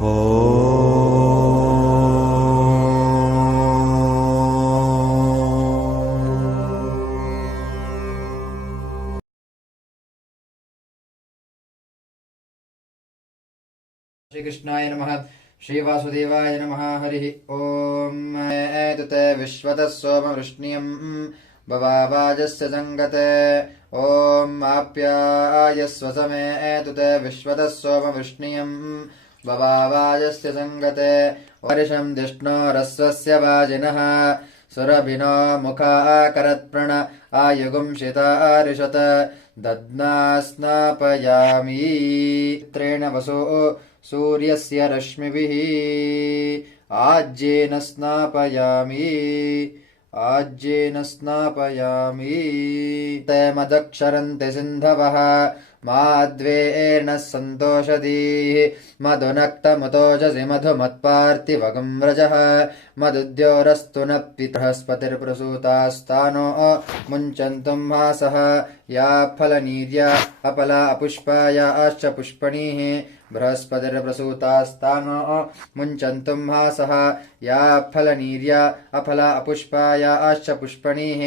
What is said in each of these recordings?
श्रीकृष्णाय नमः। श्रीवासुदेवाय नमः। हरिः ॐ एतत् विश्वतः सोमवृष्ण्यम्। भवावाजस्य सङ्गते। ॐ आप्यायस्व समे एतत् विश्वतः सोमवृष्ण्यम्। भवावाजस्य सङ्गते वर्षम् दिष्णोरस्वस्य वाजिनः। सुरभिनो मुखाकरत्प्रण आयुगुंशितारिषत् दद्ना स्नापयामि त्रेण वसो सूर्यस्य रश्मिभिः। आज्येन स्नापयामि। आज्येन स्नापयामि। मदक्षरन्ति सिन्धवः माद्वेर्नः सन्तोषधीः मधुनक्तमुतोजसि मधुमत्पार्थिवगम् व्रजः मदुद्योरस्तु न बृहस्पतिर्प्रसूतास्तानो मुञ्चन्तुम् मासः या फलनीर्या अपला अपुष्पायाश्च पुष्पणीः बृहस्पतिर्प्रसूतास्तानो मुञ्चन्तुम् मासः या फलनीर्या अफला अपुष्पायाश्च पुष्पणीः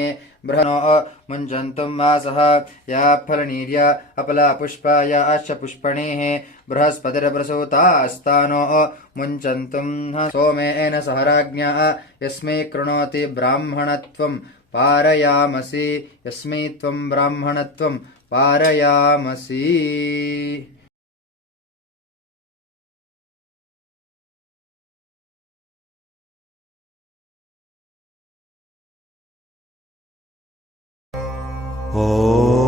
बृहनो मुञ्चन्तुम् मासः या फलनीर्या अपला पुष्पायाश्च पुष्पणीः बृहस्पतिर्प्रसूतास्तानो मुञ्चन्तुम् सोमेन सह राज्ञा। यस्मै कृणोति ब्राह्मणत्वम् पारयामसि। यस्मै त्वम् ब्राह्मणत्वम् पारयामसि Oh.